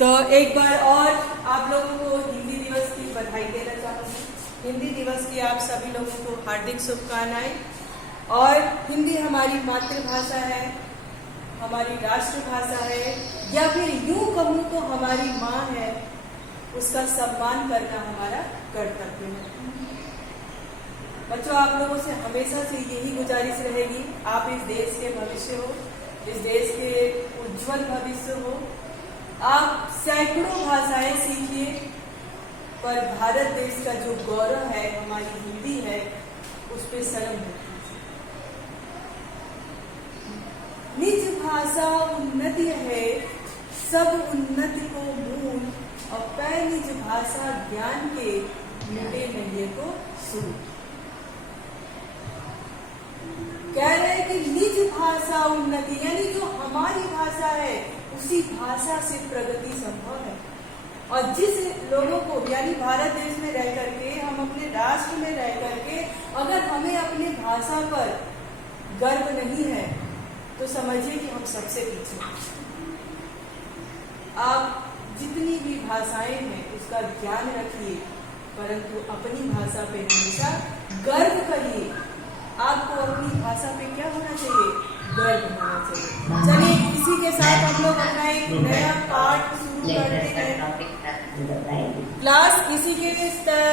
तो एक बार और आप लोगों को हिंदी दिवस की बधाई देना चाहूँगी। हिंदी दिवस की आप सभी लोगों को हार्दिक शुभकामनाएं। और हिंदी हमारी मातृभाषा है, हमारी राष्ट्रभाषा है, या फिर यूं कहूँ तो हमारी माँ है। उसका सम्मान करना हमारा कर्तव्य है। बच्चों, आप लोगों से हमेशा से यही गुजारिश रहेगी, आप इस देश के भविष्य हो, इस देश के उज्जवल भविष्य हो। आप सैकड़ों भाषाएं सीखिए, पर भारत देश का जो गौरव है, हमारी हिंदी है, उस पे शर्म मत कीजिए। निज भाषा उन्नति है, सब उन्नति को मूल, और पै निज भाषा ज्ञान के, मिटे नहीं को सूल। कह रहे हैं कि निज भाषा उन्नति, यानी जो हमारी भाषा है उसी भाषा से प्रगति संभव है। और जिस लोगों को, यानी भारत देश में रह करके, हम अपने राष्ट्र में रह करके अगर हमें अपनी भाषा पर गर्व नहीं है, तो समझिए कि हम सबसे पीछे हैं। आप जितनी भी भाषाएं हैं उसका ज्ञान रखिए, परंतु अपनी भाषा पे हमेशा गर्व करिए। आपको अपनी भाषा पे क्या होना चाहिए? गर्व होना चाहिए। चलिए, इसी के साथ हम लोग अपना एक नया पाठ शुरू करते हैं। क्लास, इसी के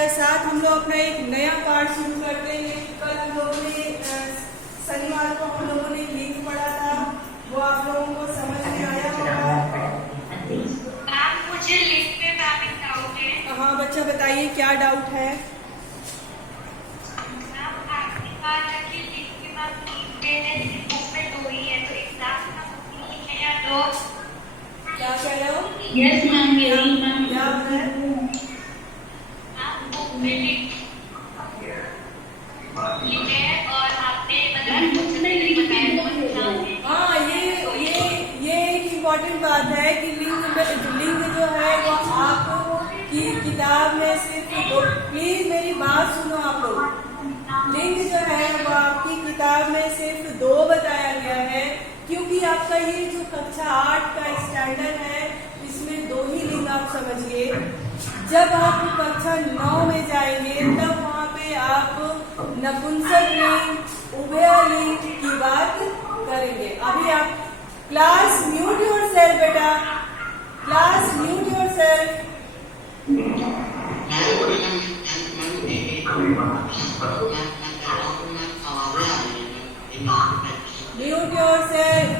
साथ हम लोग अपना एक नया पाठ शुरू करते हैं। कल हम लोगों ने शनिवार को हम लोगों ने लिंक पढ़ा था, वो आप लोगों को समझ में आया होगा। मुझे लिंक पे एक डाउट है। हाँ बच्चा, बताइए क्या डाउट है? क्या कह रहे हो? यस मैम, क्या है? और आपने हाँ, ये एक इम्पोर्टेंट बात है कि लिंग जो है वो आपकी किताब में सिर्फ दो, प्लीज मेरी बात सुनो आप लोग। लिंग जो है वो आपकी किताब में सिर्फ 2 बताया गया है, क्योंकि आपका ये जो कक्षा 8 का स्टैंडर्ड है, इसमें 2 ही लिंग आप समझिए। जब आप कक्षा 9 में जाएंगे तब वहाँ पे आप नपुंसक लिंग, उभयलिंग की बात करेंगे। अभी आप क्लास म्यूट योरसेल्फ बेटा, class mute yourself. Mute yourself.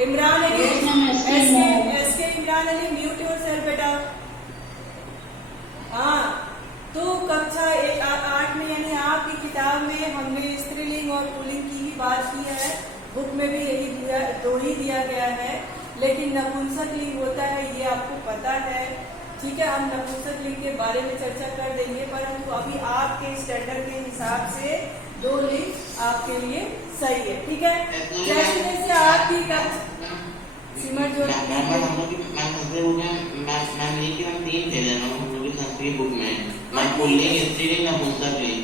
Imran Ali, SK Imran Ali, mute yourself बेटा। हाँ, तो कक्षा 8 में, यानी आपकी किताब में हमने स्त्रीलिंग और पुल्लिंग की ही बात की है। बुक में भी यही 2 ही दिया गया है, लेकिन नपुंसक लिंग होता है, ये आपको पता है। ठीक है, हम नपुंसक लिंग के बारे में चर्चा कर देंगे, परंतु अभी आपके स्टैंडर्ड के हिसाब से 2 लिंग आपके लिए सही है। ठीक है, जैसे जैसे आपकी सिमर जो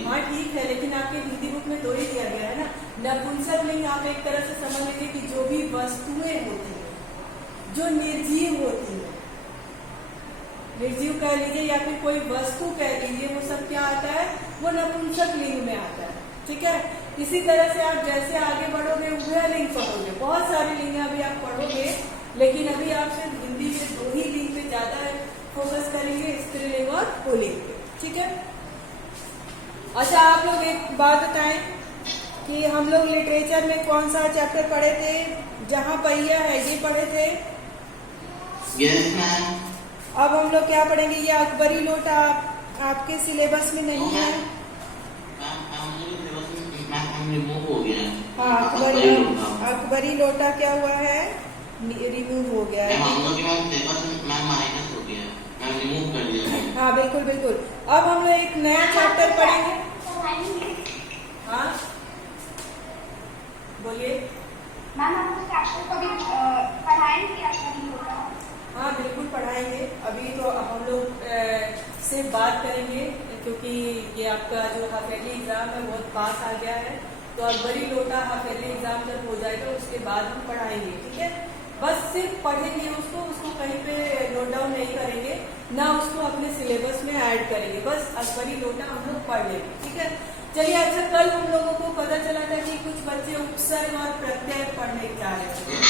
हाँ ठीक है, लेकिन आपके हिंदी बुक में 2 ही दिया गया है ना। नपुंसक लिंग आप एक तरह से समझ लीजिए कि जो भी वस्तुएं होती है जो निर्जीव होती है, निर्जीव कह लीजिए या फिर कोई वस्तु कह लीजिए, वो सब क्या आता है? वो नपुंसक लिंग में आता है। ठीक है, इसी तरह से आप जैसे आगे बढ़ोगे उभयलिंग पढ़ोगे, बहुत सारी लिंग अभी आप पढ़ोगे, लेकिन अभी आप सिर्फ हिंदी में 2 ही लिंग पे ज्यादा फोकस करेंगे, स्त्रीलिंग और पुल्लिंग पे। ठीक है। अच्छा, आप लोग एक बात बताएं कि हम लोग लिटरेचर में कौन सा चैप्टर पढ़े थे? जहाँ पहिया है ये पढ़े थे। Yes ma'am. अब हम लोग क्या पढ़ेंगे? ये अकबरी लोटा आपके सिलेबस में नहीं है। हाँ, अकबरी लोटा क्या हुआ है? रिमूव हो गया है। हाँ बिल्कुल बिल्कुल। अब हम लोग एक नया चैप्टर पढ़ेंगे। हाँ बोलिए मैम, हम उस चैप्टर को भी पढ़ाएंगे? हाँ बिल्कुल पढ़ाएंगे। अभी तो हम लोग से बात करेंगे, क्योंकि ये आपका जो हाफ ईयरली एग्जाम है बहुत पास आ गया है, तो अकबरी लोटा हाफ ईयरली एग्जाम जब हो जाएगा उसके बाद हम पढ़ाएंगे। ठीक है, बस सिर्फ पढ़ेंगे उसको कहीं पे नोट डाउन नहीं करेंगे, ना उसको अपने सिलेबस में ऐड करेंगे, बस अकबरी लोटा हम लोग पढ़ लेंगे, ठीक है। चलिए, अच्छा कल हम लोगों को पता चला था कि कुछ बच्चे उपसर्ग और प्रत्यय पढ़ने जा रहे थे,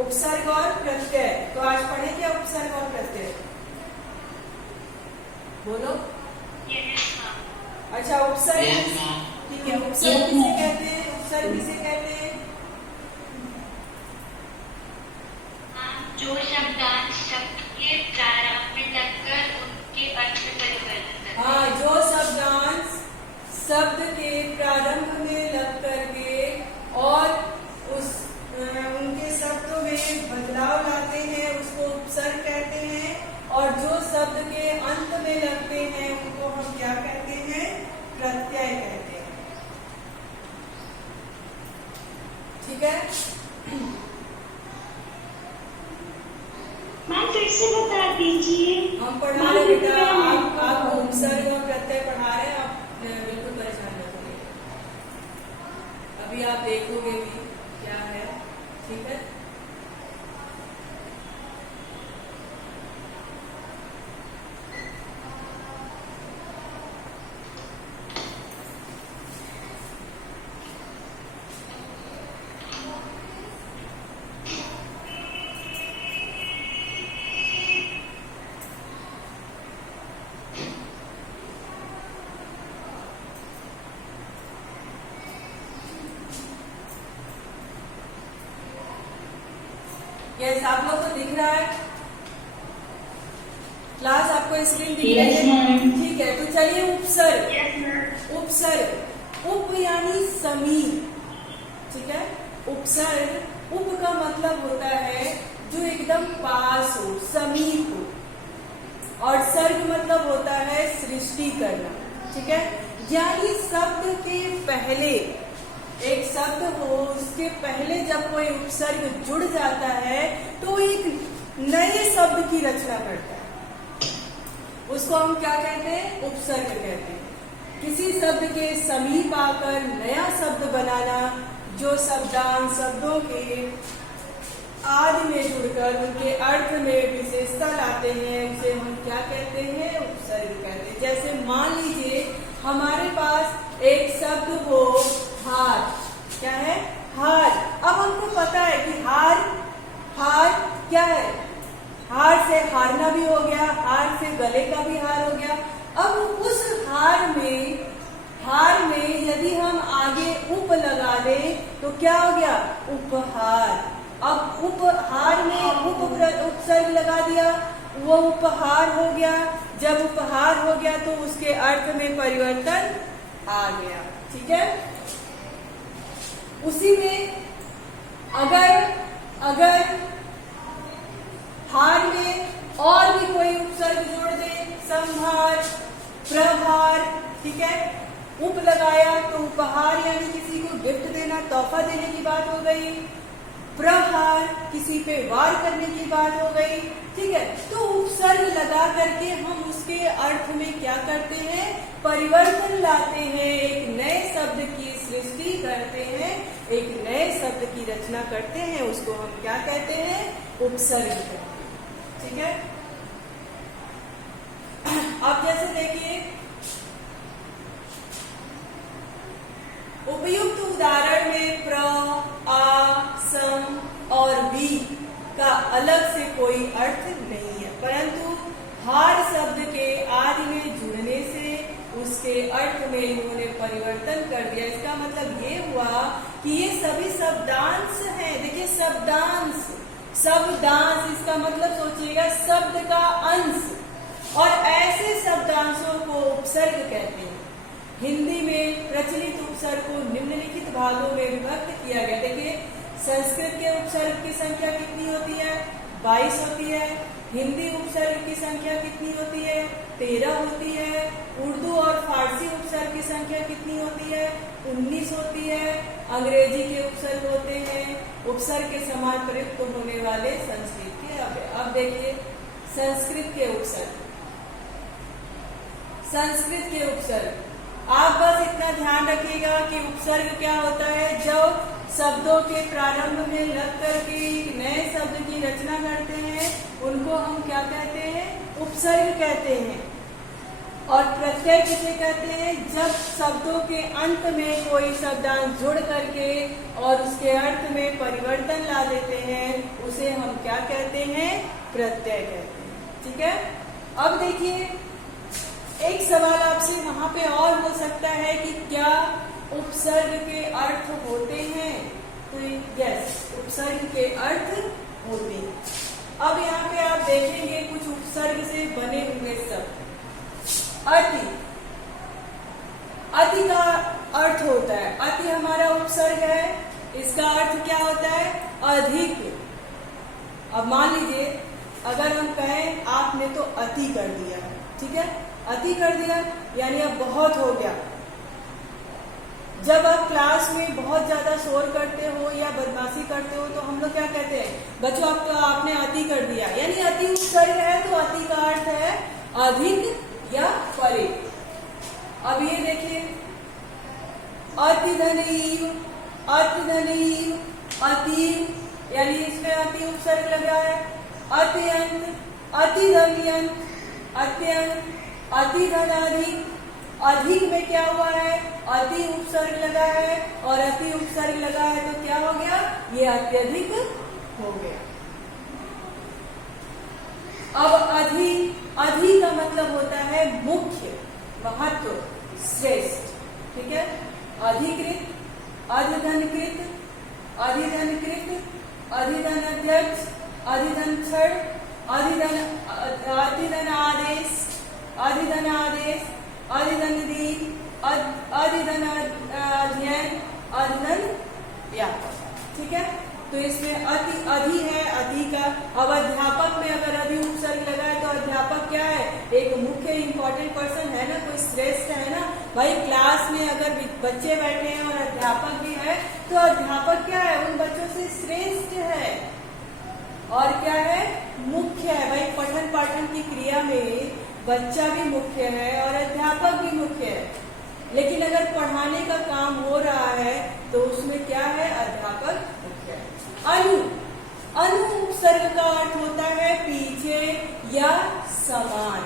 उपसर्ग और प्रत्यय। तो आज पढ़े क्या उपसर्ग और प्रत्यय? बोलो। अच्छा, उपसर्ग, Yes, ma'am. ठीक है। उपसर्ग किसे कहते हैं? उपसर्ग किसे कहते हैं? जो शब्दांश शब्द के प्रारंभ में लगकर उनके अर्थ में परिवर्तन करते हैं। हाँ, जो शब्दांश शब्द के प्रारंभ में लग करके और उनके शब्दों में बदलाव लाते हैं उसको उपसर्ग कहते हैं, और जो शब्द के अंत में लगते हैं उनको हम क्या कहते हैं? प्रत्यय कहते हैं, ठीक है। मैम फिर से बता दीजिए। हम पढ़ा रहे बेटा, आप उपसर्ग और प्रत्यय पढ़ा रहे हैं, आप बिल्कुल परेशान न होइए, अभी आप देखोगे भी क्या है, ठीक है। यस, आप लोग को दिख रहा है क्लास? आपको स्क्रीन दिख रही है? ठीक है। तो चलिए, उपसर्ग। उपसर्ग, उप यानी समीप, ठीक है। उपसर्ग, उप का मतलब होता है जो एकदम पास हो, समीप हो, और सर्ग मतलब होता है सृष्टि करना, ठीक है। यानी शब्द के पहले, एक शब्द हो उसके पहले जब कोई उपसर्ग जुड़ जाता है तो एक नए शब्द की रचना करता है, उसको हम क्या कहते हैं? उपसर्ग कहते हैं। किसी शब्द के समीप आकर नया शब्द बनाना, जो शब्दांश शब्दों के आदि में जुड़कर उनके अर्थ में विशेषता लाते हैं, उसे हम क्या कहते हैं? उपसर्ग कहते हैं। जैसे मान लीजिए हमारे पास एक शब्द हो हार, क्या है? हार। अब हमको पता है कि हार, हार क्या है? हार से हारना भी हो गया, हार से गले का भी हार हो गया। अब उस हार में यदि हम आगे उप लगा दें तो क्या हो गया? उपहार। अब उपहार में उपसर्ग लगा दिया, वो उपहार हो गया। जब उपहार हो गया तो उसके अर्थ में परिवर्तन आ गया, ठीक है। उसी में अगर हार में और भी कोई उपसर्ग जोड़ दे, संहार, प्रहार, ठीक है। उप लगाया तो उपहार यानी किसी को गिफ्ट देना, तोहफा देने की बात हो गई। प्रहार किसी पे वार करने की बात हो गई, ठीक है। तो उपसर्ग लगा करके हम उसके अर्थ में क्या करते हैं? परिवर्तन लाते हैं, एक नए शब्द की सृष्टि करते हैं, एक नए शब्द की रचना करते हैं, उसको हम क्या कहते हैं? उपसर्ग कहते हैं, ठीक है। अब जैसे देखिए, उपयुक्त उदाहरण में प्र, आ, सम और वी का अलग से कोई अर्थ नहीं है, परंतु हार शब्द के आदि में जुड़ने से उसके अर्थ में इन्होंने परिवर्तन कर दिया। इसका मतलब ये हुआ कि ये सभी शब्दांश हैं। देखिए, शब्दांश, शब्दांश इसका मतलब सोचिएगा शब्द का अंश, और ऐसे शब्दांशों को उपसर्ग कहते हैं। हिंदी में प्रचलित उपसर्ग को निम्नलिखित भागों में विभक्त किया गया। देखिए, संस्कृत के उपसर्ग की संख्या कितनी होती है? 22 होती है। हिंदी उपसर्ग की संख्या कितनी होती है? 13 होती है। उर्दू और फारसी उपसर्ग की संख्या कितनी होती है? 19 होती है। अंग्रेजी के उपसर्ग होते हैं उपसर्ग के समान प्रयुक्त होने वाले संस्कृत के। अब देखिए, संस्कृत के उपसर्ग, संस्कृत के उपसर्ग, आप बस इतना ध्यान रखिएगा कि उपसर्ग क्या होता है। जब शब्दों के प्रारंभ में लग करके एक नए शब्द की रचना करते हैं, उनको हम क्या कहते हैं? उपसर्ग कहते हैं। और प्रत्यय किसे कहते हैं? जब शब्दों के अंत में कोई शब्दांश जुड़ करके और उसके अर्थ में परिवर्तन ला देते हैं, उसे हम क्या कहते हैं? प्रत्यय कहते हैं। ठीक है। अब देखिए, एक सवाल आपसे वहां पे और हो सकता है कि क्या उपसर्ग के अर्थ होते हैं? तो यस, उपसर्ग के अर्थ होते हैं। अब यहाँ पे आप देखेंगे कुछ उपसर्ग से बने हुए शब्द। अति, अति का अर्थ होता है, अति हमारा उपसर्ग है, इसका अर्थ क्या होता है? अधिक। अब मान लीजिए अगर हम कहें आपने तो अति कर दिया, ठीक है, अति कर दिया यानी अब बहुत हो गया। जब आप क्लास में बहुत ज्यादा शोर करते हो या बदमाशी करते हो तो हम लोग क्या कहते हैं? बच्चों आप तो आपने अति कर दिया, यानी अति उपसर्ग है तो अति का अर्थ है अधिक या परे। अब ये देखिए, अति धनीव, अति धनीव, अति यानी इसमें अति उपसर्ग लगा है। अत्यंत, अति धन्यंत, अत्यंत, अति धनाधिक, अधिक में क्या हुआ है? अति उपसर्ग लगा है, और अति उपसर्ग लगा है तो क्या हो गया? ये अत्यधिक हो गया। अब अधि, अधि का मतलब होता है मुख्य, महत्व, श्रेष्ठ। ठीक है। अधिकृत, अधिधनकृत, अधिधनकृत, अधिधन अध्यक्ष, अधिधन क्षण, अधिधन, अधिधन आदेश, अधिधन आदेश, अधिधन दी, अधिधन अध्ययन, अधिधन व्यापक। ठीक है। तो इसमें अति, अधि है अति का। अब अध्यापक में अगर अधि उपसर्ग लगा है तो अध्यापक क्या है? एक मुख्य इंपॉर्टेंट पर्सन है ना, कोई श्रेष्ठ है ना। भाई क्लास में अगर बच्चे बैठे हैं और अध्यापक भी है तो अध्यापक क्या है? उन बच्चों से श्रेष्ठ है और क्या है? मुख्य है। भाई पठन पाठन की क्रिया में बच्चा भी मुख्य है और अध्यापक भी मुख्य है, लेकिन अगर पढ़ाने का काम हो रहा है तो उसमें क्या है? अध्यापक मुख्य है। अनु, अनु उपसर्ग का अर्थ होता है पीछे या समान।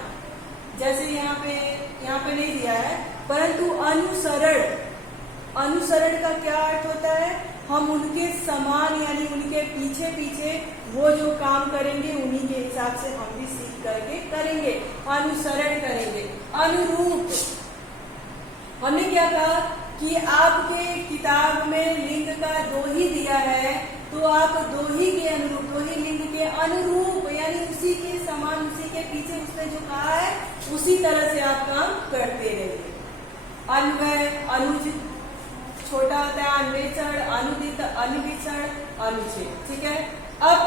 जैसे यहाँ पे नहीं दिया है, परंतु अनुसरण, अनुसरण का क्या अर्थ होता है? हम उनके समान यानी उनके पीछे पीछे वो जो काम करेंगे उन्हीं के हिसाब से हम भी सीख करके करेंगे, अनुसरण करेंगे। अनुरूप, हमने क्या कहा कि आपके किताब में लिंग का दोही दिया है तो आप दोही के अनुरूप, दोही लिंग के अनुरूप यानी उसी के समान, उसी के पीछे उसने जो कहा है उसी तरह से आप काम करते रहेंगे। अन्वय, अनुचित छोटा होता है, अन्वेषण, अनुदित, अन्वेषण, अनुच्छेद। ठीक है। अब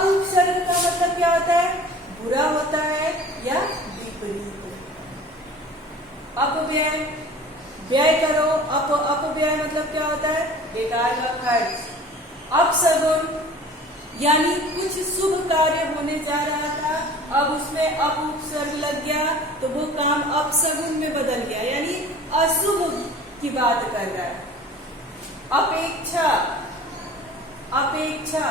उपसर्ग का मतलब क्या होता है? बुरा होता है या विपरीत। अपव्यय, व्यय करो, अपव्यय मतलब क्या होता है? बेकार का खर्च। अपशगुन यानी कुछ शुभ कार्य होने जा रहा था, अब उसमें अप उपसर्ग लग गया तो वो काम अपशगुन में बदल गया, यानी अशुभ की बात कर रहा है। अपेक्षा, अपेक्षा,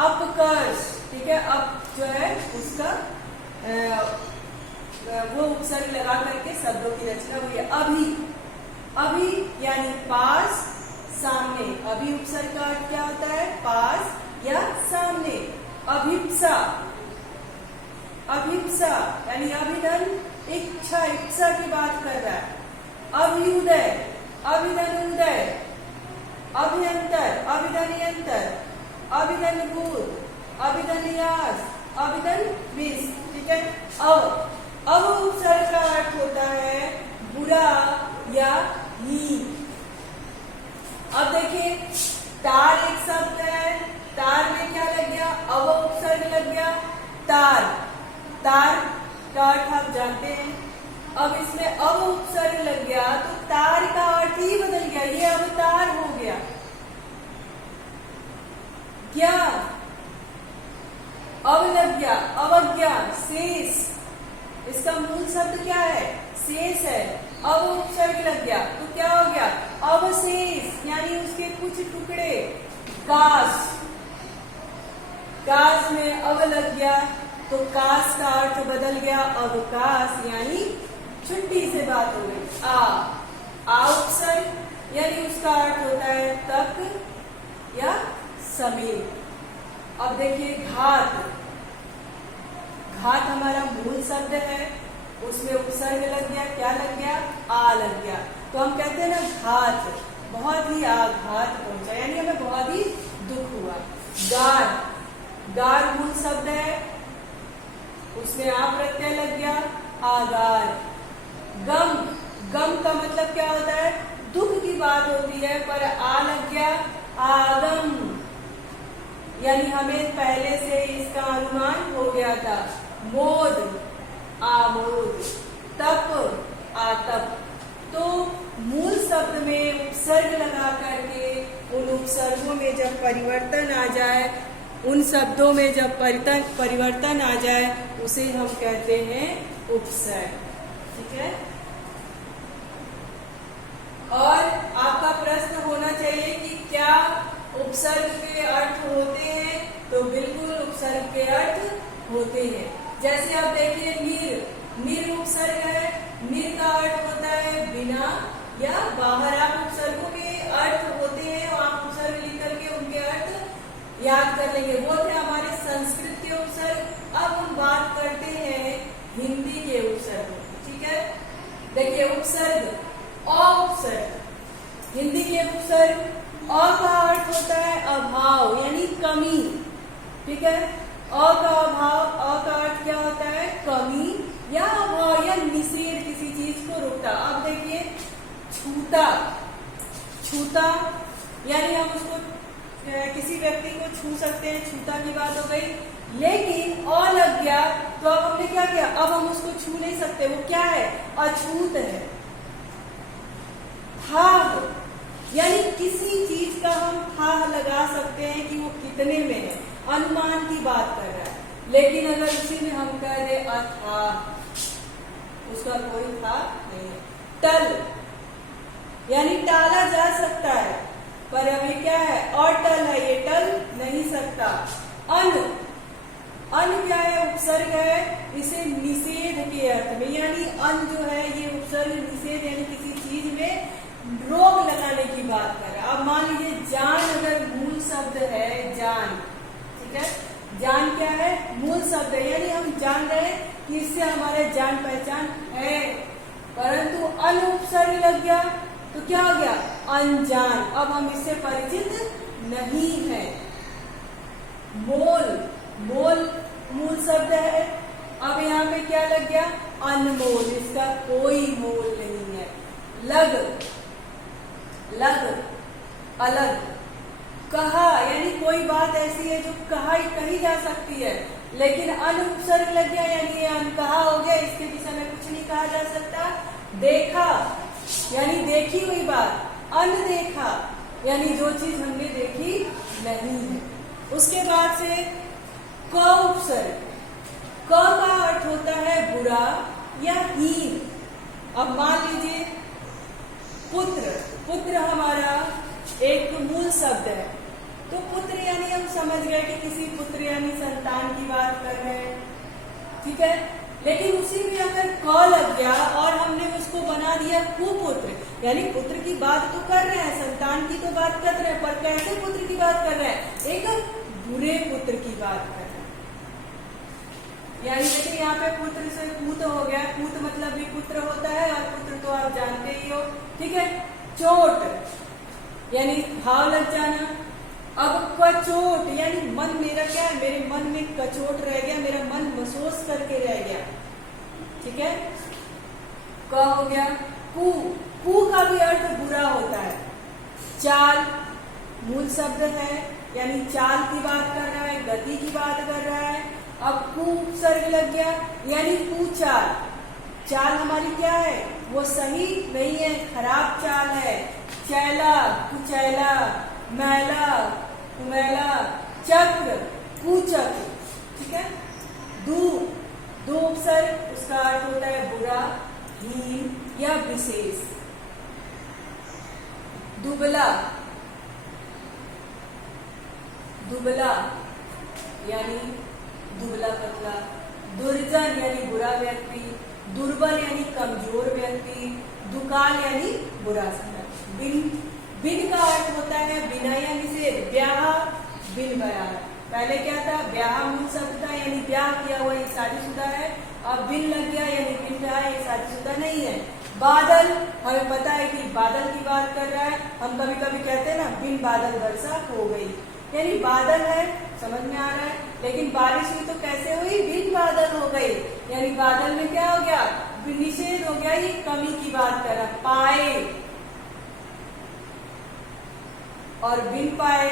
अपकर्ष। ठीक है। अब जो है उसका वो उपसर्ग लगा करके शब्दों की रचना हुई है। अभी, अभी यानी पास, सामने। अभी उपसर्ग का अर्थ क्या होता है? पास या सामने। अभिप्सा, अभिप्सा यानी अभिधन, इच्छा, इच्छा की बात कर रहा है। अभ्युदय, अभिधन उदय, अभियंतर, अभिधनियंतर, अभिधन भूत, अभिधन यास, अभिधन विष। ठीक है। अब उपसर्ग का अर्थ होता है बुरा या हीन। अब देखिए, तार एक शब्द है, तार में क्या लग गया? अब उपसर्ग लग गया, तार। तार का अर्थ आप जानते हैं। अब इसमें अब उपसर्ग लग गया तो तार का अर्थ ही बदल गया, ये अब तार हो गया। ज्ञान, अवलज्ञा, अवज्ञा, शेष। इसका मूल शब्द क्या है? शेष है। अब उपसर्ग लग गया तो क्या हो गया? अवशेष यानी उसके कुछ टुकड़े, काश, काश में अव लग गया तो काश का अर्थ बदल गया अवकाश, यानी छुट्टी से बात हो गई। आ उपसर्ग यानी उसका अर्थ होता है तक या समय। अब देखिए घात, घात हमारा मूल शब्द है, उसमें उपसर्ग लग गया, क्या लग गया, आ लग गया, तो हम कहते हैं ना घात, बहुत ही आघात पहुंचा, यानी हमें बहुत ही दुख हुआ। गार, गार मूल शब्द है, उसमें आ प्रत्यय लग गया, आगार। गम, गम का मतलब क्या होता है, दुख की बात होती है, पर आ लग गया, आगम, यानी हमें पहले से इसका अनुमान हो गया था। मोद, आमोद। तप, आतप। तो मूल शब्द में उपसर्ग लगा करके उन उपसर्गों में जब परिवर्तन आ जाए, उन शब्दों में जब परिवर्तन आ जाए, उसे हम कहते हैं उपसर्ग। ठीक है। और आपका प्रश्न होना चाहिए कि क्या उपसर्ग के अर्थ होते हैं, तो बिल्कुल उपसर्ग के अर्थ होते हैं। जैसे आप देखिए नीर, नीर उपसर्ग है, नीर का अर्थ होता है बिना या बाहर। आप उपसर्गों के अर्थ होते हैं और आप उपसर्ग लिख करके उनके अर्थ याद कर लेंगे। वो थे हमारे संस्कृत के उपसर्ग। अब हम बात करते हैं हिंदी के उपसर्ग। ठीक है, देखिए उपसर्ग, उपसर्ग, हिंदी के उपसर्ग अ का अर्थ होता है अभाव यानी कमी। ठीक है, अ का अभाव, अ का अर्थ क्या होता है, कमी या अभाव या निषेध, किसी चीज को रोकता। अब देखिए छूता, छूता यानी हम उसको किसी व्यक्ति को छू सकते हैं, छूता की बात हो गई। लेकिन अ लग गया तो अब हमने क्या किया, अब हम उसको छू नहीं सकते, वो क्या है, अछूत है। थाह यानी किसी चीज का हम थाह लगा सकते हैं कि वो कितने में है, अनुमान की बात कर रहा है। लेकिन अगर उसी में हम कह दे अथाह, उसका कोई था नहीं है। टल यानी टाला जा सकता है, पर अभी क्या है, अटल है, ये टल नहीं सकता। अन, अन क्या है, उपसर्ग है, इसे निषेध के अर्थ में, यानी अन जो है ये उपसर्ग निषेध यानी किसी चीज में रोक लगाने की बात कर रहा है। अब मान लीजिए जान अगर मूल शब्द है, जान, ठीक है, जान क्या है, मूल शब्द है, यानी हम जान रहे हैं कि इससे हमारे जान पहचान है, परंतु अन उपसर्ग लग गया तो क्या हो गया, अनजान, अब हम इससे परिचित नहीं है। मोल, मोल मूल शब्द है, अब यहाँ पे क्या लग गया, अनमोल, इसका कोई मोल नहीं है। लग, लग, अलग, कहा यानी कोई बात ऐसी है जो कही जा सकती है, लेकिन अन उपसर्ग लग गया यानी ये अनकहा हो गया, इसके विषय में कुछ नहीं कहा जा सकता। देखा यानी देखी हुई बात, अनदेखा यानी जो चीज हमने देखी नहीं है। उसके बाद से क उपसर्ग, क का अर्थ होता है बुरा या हीन। अब मान लीजिए पुत्र, पुत्र हमारा एक मूल शब्द है, तो पुत्र यानी हम समझ गए कि किसी पुत्र यानी संतान की बात कर रहे हैं, ठीक है। लेकिन उसी में अगर क लग गया और हमने उसको बना दिया कुपुत्र, यानी पुत्र की बात तो कर रहे हैं, संतान की तो बात कर रहे हैं, पर कैसे पुत्र की बात कर रहे हैं, एक बुरे पुत्र की बात कर रहे हैं। यानी देखिए यहाँ पे पुत्र से पूत हो गया, पूत मतलब भी पुत्र होता है और पुत्र तो आप जानते ही हो, ठीक है। चोट यानी भाव लग जाना। अब कचोट यानी मन मेरा क्या है, मेरे मन में कचोट रह गया, मेरा मन महसूस करके रह गया, ठीक है। क हो गया। कू, कू का भी अर्थ बुरा होता है। चाल मूल शब्द है, यानी चाल की बात कर रहा है, गति की बात कर रहा है। अब कू उपसर्ग लग गया यानी कुचाल, चाल हमारी क्या है, वो सही नहीं है, खराब चाल है। चैला, कुचैला, मैला, कुमैला, चक्र, कुचक्र, ठीक है। दू, दू उपसर्ग, उसका अर्थ होता है बुरा, हीन या विशेष। दुबला, दुबला यानी दुबला पतला, दुर्जन यानी बुरा व्यक्ति, दुर्बल यानी कमजोर व्यक्ति, दुकाल यानी बुरा समय। बिन, बिन का अर्थ होता है बिना यानी से ब्याह, बिन बया। पहले क्या था, ब्याह मूल शब्द था यानी ब्याह किया हुआ, ये शादीशुदा है। अब बिन लग गया यानी बिन ब्याह, ये शादीशुदा नहीं है। बादल, हमें पता है कि बादल की बात कर रहा है। हम कभी कभी कहते हैं ना, बिन बादल वर्षा हो गई, यानी बादल है, समझ में आ रहा है। लेकिन बारिश हुई तो कैसे हुई, बिन बादल हो गई, यानी बादल में क्या हो गया, निषेध हो गया, ये कमी की बात कर रहा। पाए और बिन पाए,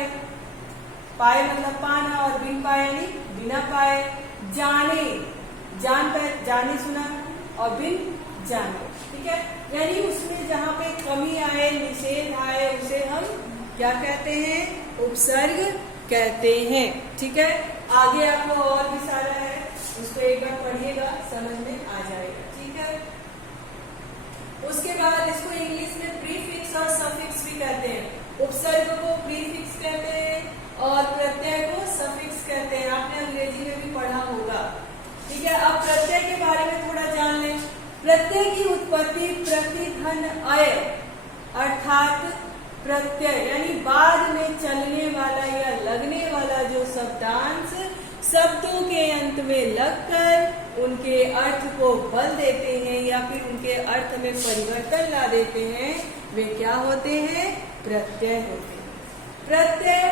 पाए मतलब पाना और बिन पाए यानी बिना पाए। जाने, जान पे जाने सुना और बिन जाने, ठीक है। यानी उसमें जहां पे कमी आए, निषेध आए, उसे हम क्या कहते हैं, उपसर्ग कहते हैं, ठीक है। आगे आपको और भी सारा है, उसको एक बार पढ़िएगा, समझ में आ जाएगा, ठीक है। उसके बाद इसको इंग्लिश में प्रीफिक्स और सफिक्स भी कहते हैं। उपसर्ग को प्रीफिक्स कहते हैं और प्रत्यय को सफिक्स कहते हैं। आपने अंग्रेजी में भी पढ़ा होगा, ठीक है। अब प्रत्यय के बारे में थोड़ा जान लें। प्रत्यय की उत्पत्ति प्रतिधन अय अर्थात प्रत्यय यानी बाद में चलने वाला या लगने वाला जो शब्दांश शब्दों के अंत में लगकर उनके अर्थ को बदल देते हैं या फिर उनके अर्थ में परिवर्तन ला देते हैं, वे क्या होते हैं, प्रत्यय होते हैं। प्रत्यय